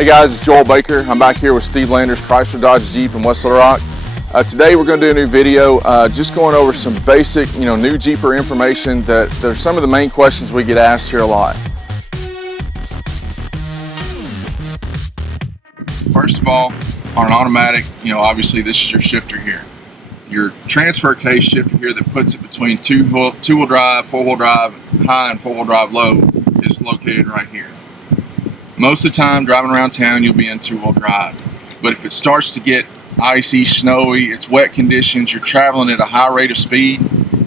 Hey guys, it's Joel Baker. I'm back here with Steve Landers, Chrysler, Dodge, Jeep in West Little Rock. Today we're going to do a new video just going over some basic, new Jeeper information that are some of the main questions we get asked here a lot. First of all, on an automatic, obviously this is your shifter here. Your transfer case shifter here that puts it between two-wheel drive, four-wheel drive high and four-wheel drive low is located right here. Most of the time driving around town you'll be in two-wheel drive, but if it starts to get icy, snowy, it's wet conditions, you're traveling at a high rate of speed,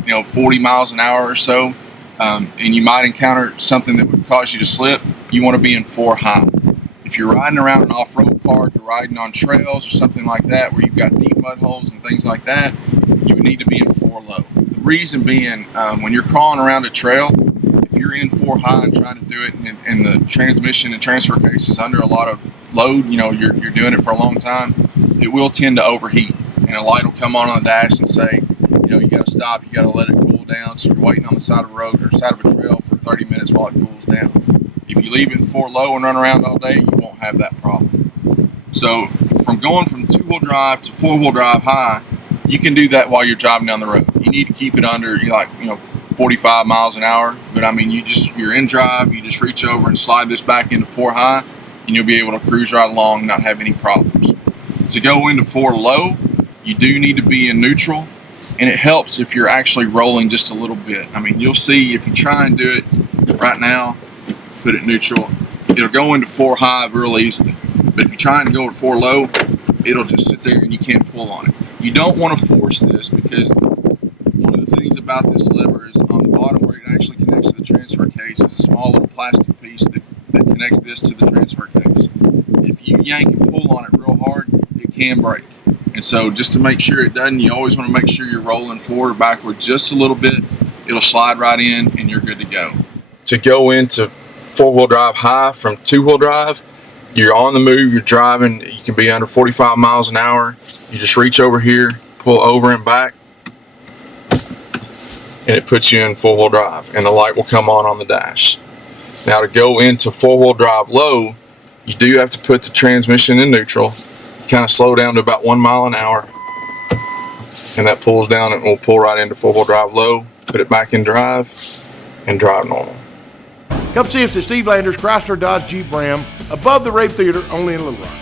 40 miles an hour or so, and you might encounter something that would cause you to slip, you want to be in 4 high. If you're riding around an off-road park or riding on trails or something like that where you've got deep mud holes and things like that, you would need to be in 4 low. The reason being, when you're crawling around a trail, if you're in 4 high and trying to do it and the transmission and transfer case is under a lot of load, you're doing it for a long time, it will tend to overheat, and a light will come on the dash and say, you got to stop, you got to let it cool down. So you're waiting on the side of the road or side of a trail for 30 minutes while it cools down. If you leave it in 4 low and run around all day, you won't have that problem. So from going from 2-wheel drive to 4-wheel drive high, you can do that while you're driving down the road. You need to keep it under 45 miles an hour, but you're in drive, you just reach over and slide this back into 4 high, and you'll be able to cruise right along and not have any problems. To go into 4 low, you do need to be in neutral, and it helps if you're actually rolling just a little bit. You'll see if you try and do it right now, put it neutral, it'll go into 4 high real easily. But if you try and go to 4 low, it'll just sit there and you can't pull on it. You don't want to force this, because one of the things about this lever is on the bottom where it actually connects to the transfer case is a small little plastic piece that connects this to the transfer case. If you yank and pull on it real hard, it can break. And so just to make sure it doesn't, you always want to make sure you're rolling forward or backward just a little bit. It'll slide right in and you're good to go. To go into 4-wheel drive high from 2-wheel drive, you're on the move, you're driving, you can be under 45 miles an hour. You just reach over here, pull over and back, and it puts you in 4-wheel drive, and the light will come on the dash. Now to go into 4-wheel drive low, you do have to put the transmission in neutral, kind of slow down to about 1 mile an hour, and that pulls down and will pull right into 4-wheel drive low, put it back in drive, and drive normal. Come see us at Steve Landers, Chrysler, Dodge, Jeep, Ram, above the Rave Theater, only in Little Rock.